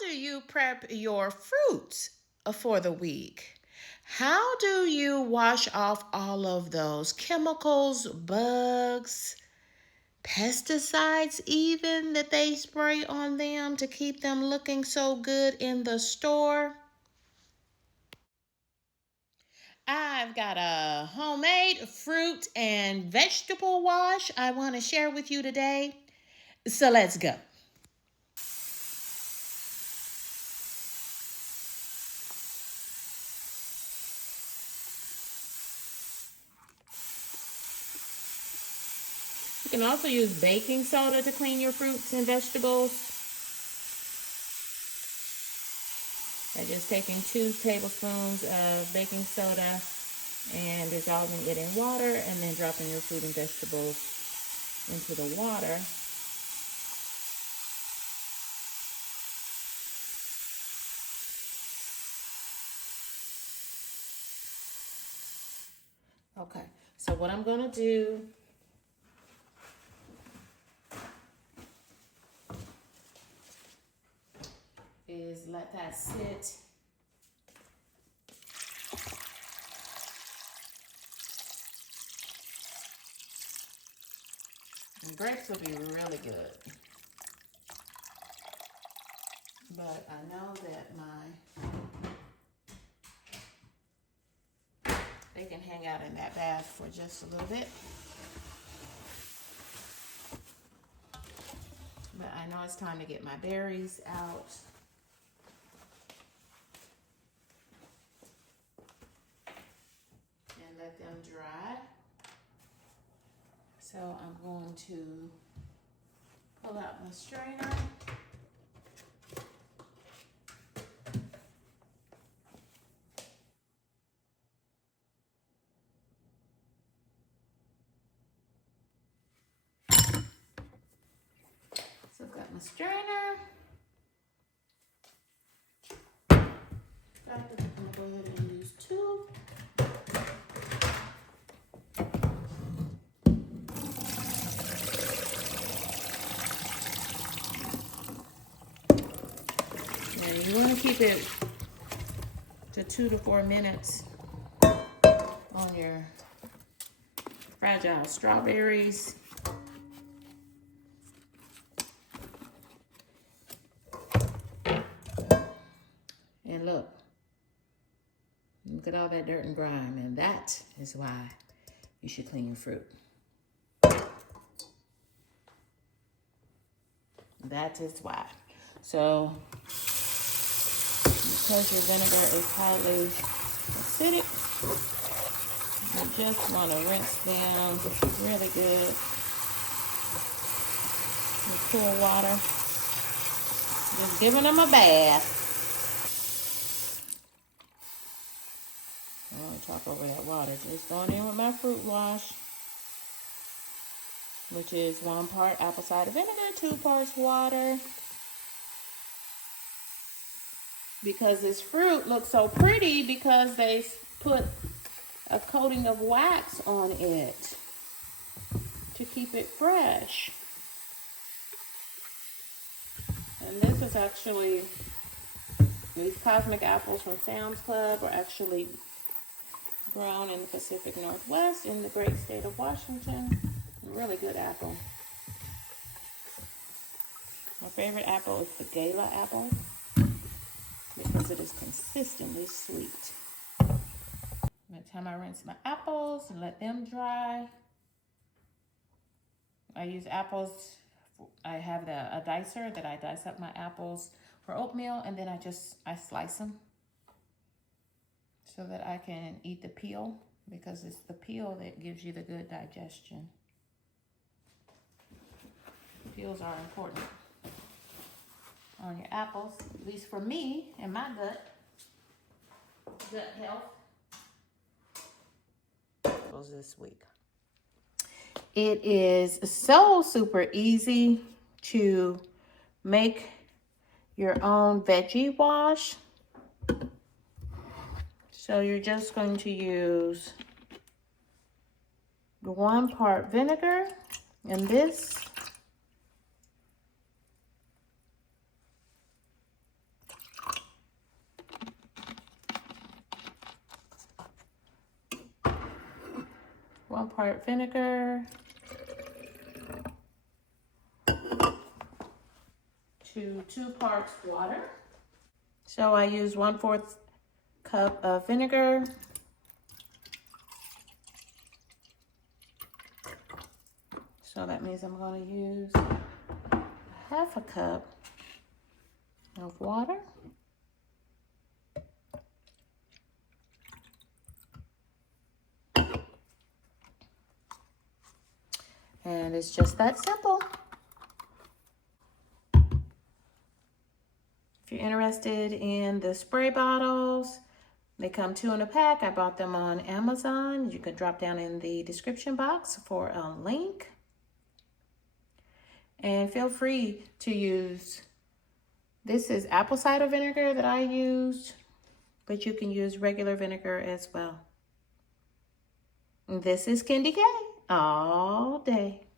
do you prep your fruits for the week? How do you wash off all of those chemicals, bugs, pesticides even that they spray on them to keep them looking so good in the store? I've got a homemade fruit and vegetable wash I want to share with you today. So let's go. You can also use baking soda to clean your fruits and vegetables. By just taking 2 tablespoons of baking soda and dissolving it in water and then dropping your fruit and vegetables into the water. Okay, so what I'm going to do is let that sit. And grapes will be really good. But I know that they can hang out in that bath for just a little bit. But I know it's time to get my berries out. And let them dry. So I'm going to pull out my strainer. So I've got my strainer. I'm gonna go ahead and use 2. And you want to keep it to 2 to 4 minutes on your fragile strawberries. And look at all that dirt and grime, and that is why you should clean your fruit. That is why. So, because your vinegar is highly acidic, you just want to rinse them really good with cool water. Just giving them a bath. I don't want to talk over that water. Just going in with my fruit wash, which is 1 part apple cider vinegar, 2 parts water. Because this fruit looks so pretty because they put a coating of wax on it to keep it fresh. And this is actually, these cosmic apples from Sam's Club are actually grown in the Pacific Northwest in the great state of Washington. Really good apple. My favorite apple is the Gala apple because it is consistently sweet. By the time I rinse my apples and let them dry, I use apples. I have a dicer that I dice up my apples for oatmeal, and then I slice them so that I can eat the peel, because it's the peel that gives you the good digestion. Peels are important on your apples, at least for me and my gut health. This week. It is so super easy to make your own veggie wash. So you're just going to use 1 part vinegar, and this 1 part vinegar to 2 parts water. So I use 1/4 cup of vinegar. So that means I'm going to use 1/2 cup of water. And it's just that simple. If you're interested in the spray bottles, they come 2 in a pack. I bought them on Amazon. You can drop down in the description box for a link. And feel free to use, this is apple cider vinegar that I used, but you can use regular vinegar as well. This is Kendi K all day.